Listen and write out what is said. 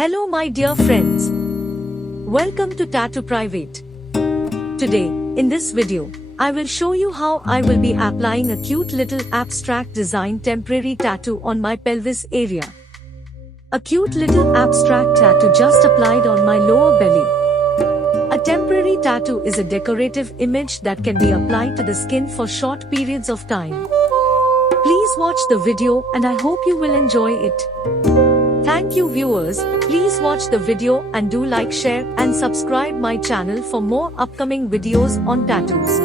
Hello my dear friends. Welcome to Tattoo Private. Today, in this video, I will show you how I will be applying a cute little abstract design temporary tattoo on my pelvis area. A cute little abstract tattoo just applied on my lower belly. A temporary tattoo is a decorative image that can be applied to the skin for short periods of time. Please watch the video and I hope you will enjoy it. Thank you viewers, please watch the video and do like, share and subscribe my channel for more upcoming videos on tattoos.